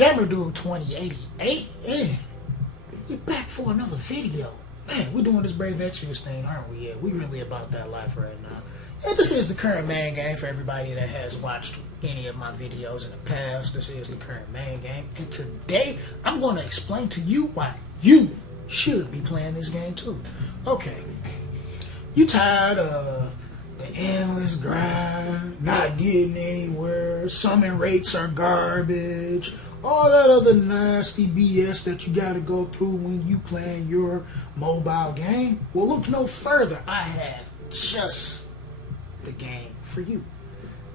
Gamer Dude 2088, we're back for another video. Man, we're doing this Brave Exvius thing, aren't we? Yeah, we really about that life right now. And this is the current main game for everybody that has watched any of my videos in the past. This is the current main game. And today, I'm going to explain to you why you should be playing this game too. Okay, you tired of the endless grind, not getting anywhere, summon rates are garbage, all that other nasty BS that you gotta go through when you playing your mobile game? Well, look no further. I have just the game for you.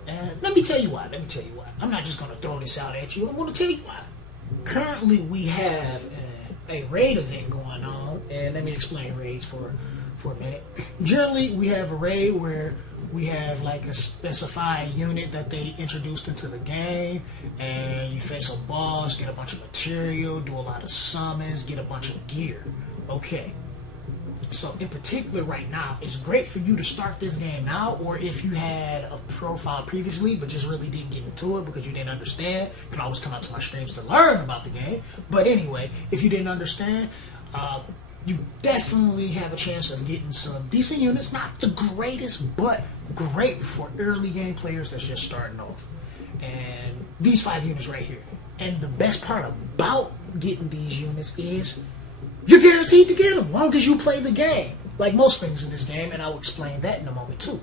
And let me tell you why. I'm not just gonna throw this out at you. I'm gonna tell you why. Currently, we have a raid event going on, and let me explain raids for a minute. Generally, we have a raid where we have like a specified unit that they introduced into the game, and you face a boss, get a bunch of material, do a lot of summons, get a bunch of gear. Okay, so in particular right now, it's great for you to start this game now, or if you had a profile previously but just really didn't get into it because you didn't understand, you can always come out to my streams to learn about the game. But anyway, if you didn't understand, you definitely have a chance of getting some decent units. Not the greatest, but great for early game players that's just starting off. And these 5 units right here. And the best part about getting these units is you're guaranteed to get them as long as you play the game. Like most things in this game, and I'll explain that in a moment too.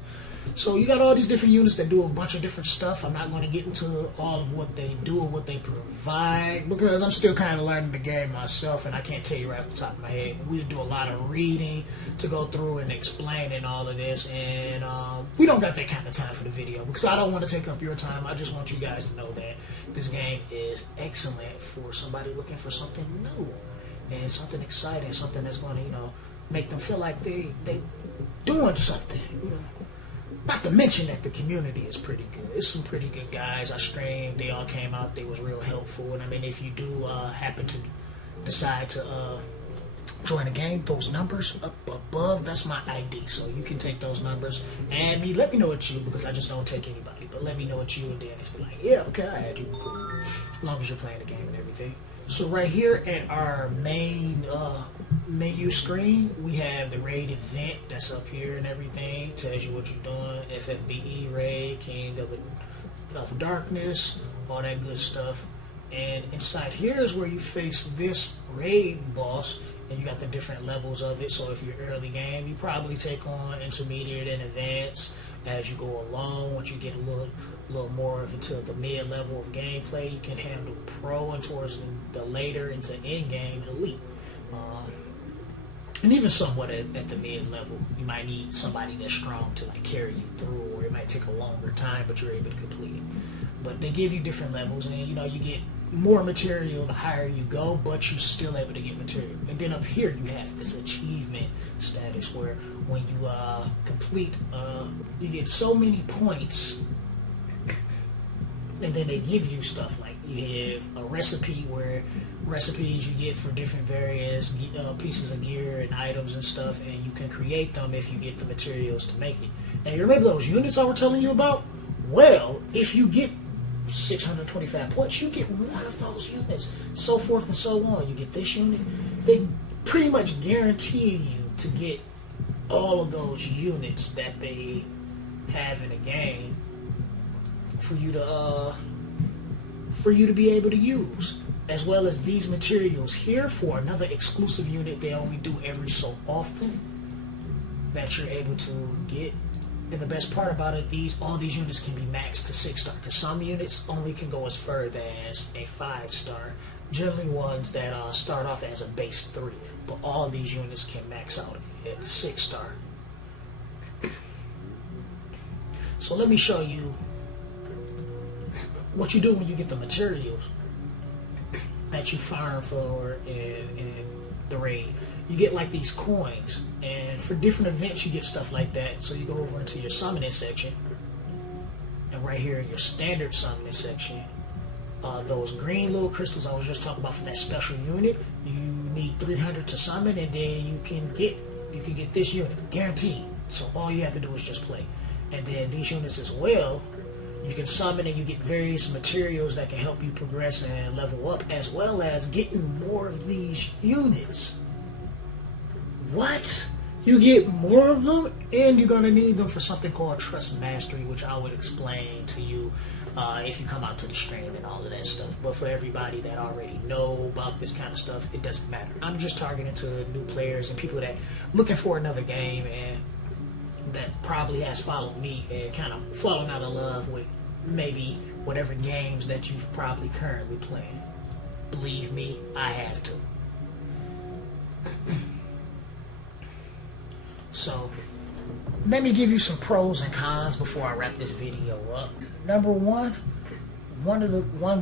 So you got all these different units that do a bunch of different stuff. I'm not going to get into all of what they do or what they provide because I'm still kind of learning the game myself, and I can't tell you right off the top of my head. We do a lot of reading to go through and explaining all of this, and we don't got that kind of time for the video because I don't want to take up your time. I just want you guys to know that this game is excellent for somebody looking for something new and something exciting, something that's going to, make them feel like they doing something, Not to mention that the community is pretty good. It's some pretty good guys. I streamed. They all came out. They was real helpful. And I mean, if you do happen to decide to join the game, those numbers up above, that's my ID. So you can take those numbers and me. Let me know it's you because I just don't take anybody. But let me know it's you, and then it's like, yeah, okay, I had you. Cool. As long as you're playing the game and everything. So right here at our main menu screen, we have the raid event that's up here and everything. Tells you what you're doing. FFBE raid, King of Darkness, all that good stuff. And inside here is where you face this raid boss, and you got the different levels of it. So if you're early game, you probably take on intermediate and advanced. As you go along, once you get a little more into the mid level of gameplay, you can handle pro, and towards the later into end game elite. And even somewhat at the mid level, you might need somebody that's strong to like carry you through, or it might take a longer time, but you're able to complete it. But they give you different levels, and you get more material the higher you go, but you're still able to get material. And then up here you have this achievement status where when you complete, you get so many points, and then they give you stuff like you have a recipe where recipes you get for different various pieces of gear and items and stuff, and you can create them if you get the materials to make it. And you remember those units I was telling you about? Well, if you get 625 points, you get one of those units, so forth and so on. You get this unit. They pretty much guarantee you to get all of those units that they have in the game for you to be able to use, as well as these materials here for another exclusive unit they only do every so often that you're able to get. And the best part about it, all these units can be maxed to 6-star, because some units only can go as further as a 5-star. Generally ones that start off as a base 3, but all these units can max out at 6-star. So let me show you what you do when you get the materials that you farm for in the raid. You get like these coins, and for different events you get stuff like that. So you go over into your summoning section, and right here in your standard summoning section, those green little crystals I was just talking about for that special unit, you need 300 to summon, and then you can get this unit guaranteed. So all you have to do is just play. And then these units as well, You can summon and you get various materials that can help you progress and level up, as well as getting more of these units. What? You get more of them, and you're going to need them for something called Trust Mastery, which I would explain to you if you come out to the stream and all of that stuff. But for everybody that already know about this kind of stuff, it doesn't matter. I'm just targeting to new players and people that looking for another game and that probably has followed me and kind of fallen out of love with maybe whatever games that you've probably currently playing. Believe me, I have to. So, let me give you some pros and cons before I wrap this video up. Number one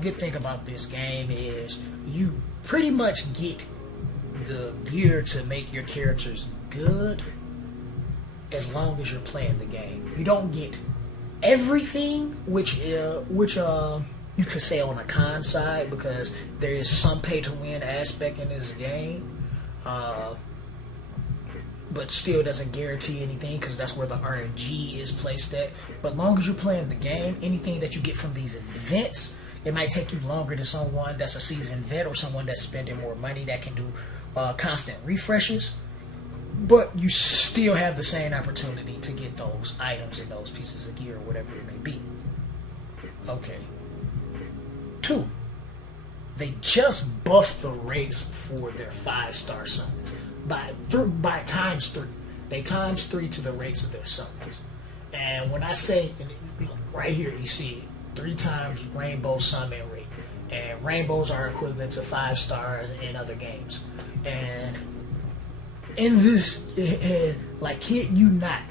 good thing about this game is you pretty much get the gear to make your characters good as long as you're playing the game. You don't get everything, which you could say on a con side, because there is some pay to win aspect in this game. But still doesn't guarantee anything, because that's where the RNG is placed at. But long as you're playing the game, anything that you get from these events, it might take you longer than someone that's a seasoned vet or someone that's spending more money that can do constant refreshes. But you still have the same opportunity to get those items and those pieces of gear or whatever it may be. Okay. 2. They just buffed the rates for their 5-star summons. By times 3. They times 3 to the rates of their summons. And when I say, right here you see 3 times rainbow summon rate. And rainbows are equivalent to 5 stars in other games. And in this, like kid you not,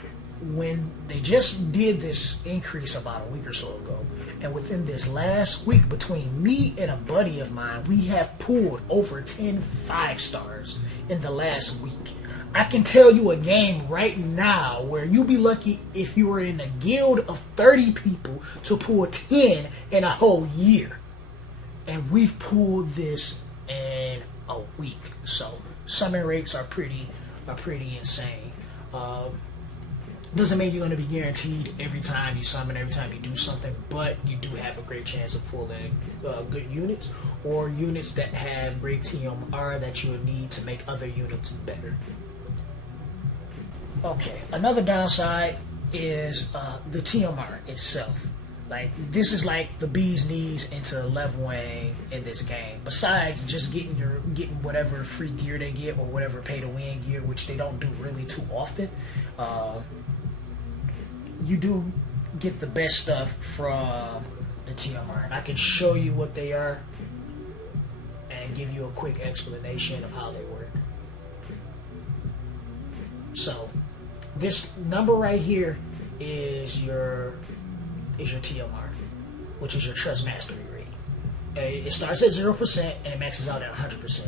when they just did this increase about a week or so ago, and within this last week, between me and a buddy of mine, we have pulled over 10 5-stars in the last week. I can tell you a game right now where you'll be lucky if you were in a guild of 30 people to pull 10 in a whole year. And we've pulled this in a week. So summon rates are pretty insane. Doesn't mean you're going to be guaranteed every time you summon, every time you do something, but you do have a great chance of pulling good units, or units that have great TMR that you would need to make other units better. Okay, another downside is the TMR itself. Like, this is like the bee's knees into leveling in this game. Besides just getting whatever free gear they get or whatever pay to win gear, which they don't do really too often. You do get the best stuff from the TMR, and I can show you what they are and give you a quick explanation of how they work. So this number right here is your TMR, which is your Trust Mastery rate. It starts at 0% and it maxes out at 100%.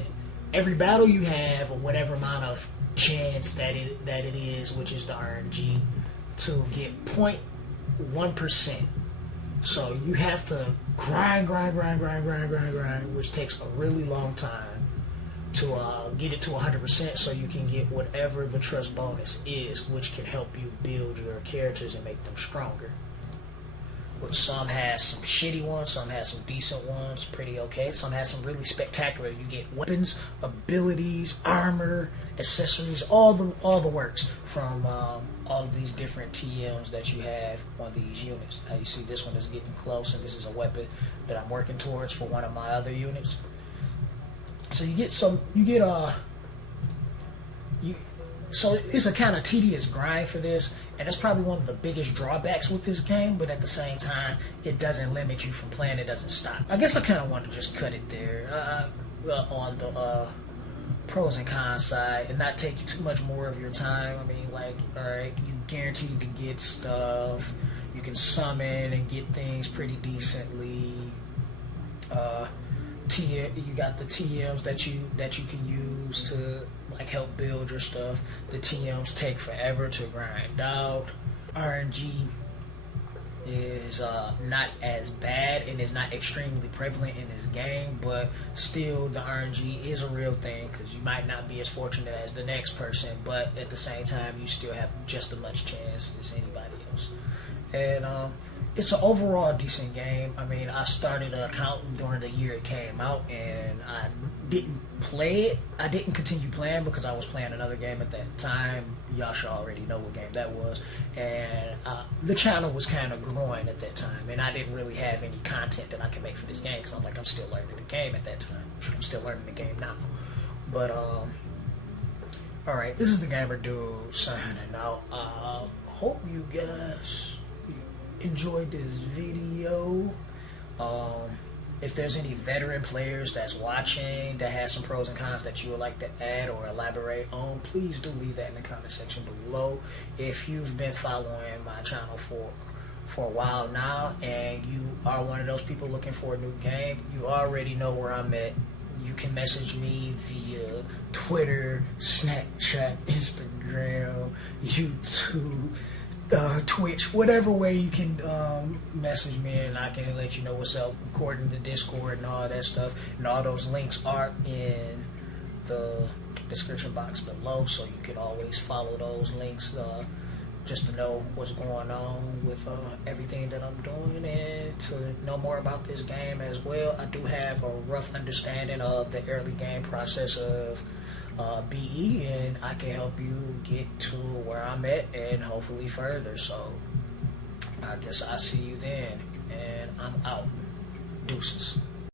Every battle you have, or whatever amount of chance that it is, which is the RNG, to get 0.1%. So you have to grind, which takes a really long time to get it to 100%, so you can get whatever the trust bonus is, which can help you build your characters and make them stronger. Which some has some shitty ones, some has some decent ones, pretty okay. Some has some really spectacular. You get weapons, abilities, armor, accessories, all the works from all of these different TMs that you have on these units. Now you see this one is getting close, and this is a weapon that I'm working towards for one of my other units. So so it's a kind of tedious grind for this, and that's probably one of the biggest drawbacks with this game, but at the same time, it doesn't limit you from playing, it doesn't stop. I guess I kind of want to just cut it there on the pros and cons side and not take too much more of your time. I mean, like, alright, you guaranteed to get stuff, you can summon and get things pretty decently. You got the TMs that you can use to like help build your stuff. The TMs take forever to grind out. RNG is not as bad and is not extremely prevalent in this game, but still the RNG is a real thing, because you might not be as fortunate as the next person, but at the same time you still have just as much chance as anybody else. And it's an overall decent game. I mean, I started an account during the year it came out, and I didn't play it. I didn't continue playing because I was playing another game at that time. Y'all should already know what game that was. And the channel was kind of growing at that time, and I didn't really have any content that I could make for this game because I'm still learning the game at that time. I'm still learning the game now. But, alright, this is the Gamer Dude signing out. Hope you guys enjoyed this video. If there's any veteran players that's watching that has some pros and cons that you would like to add or elaborate on, please do leave that in the comment section below. If you've been following my channel for a while now and you are one of those people looking for a new game, you already know where I'm at. You can message me via Twitter, Snapchat, Instagram, YouTube, Twitch, whatever way you can message me, and I can let you know what's up according to Discord and all that stuff. And all those links are in the description box below, so you can always follow those links just to know what's going on with everything that I'm doing, and to know more about this game as well. I do have a rough understanding of the early game process of BE, and I can help you get to where I'm at and hopefully further. So I guess I'll see you then, and I'm out. Deuces.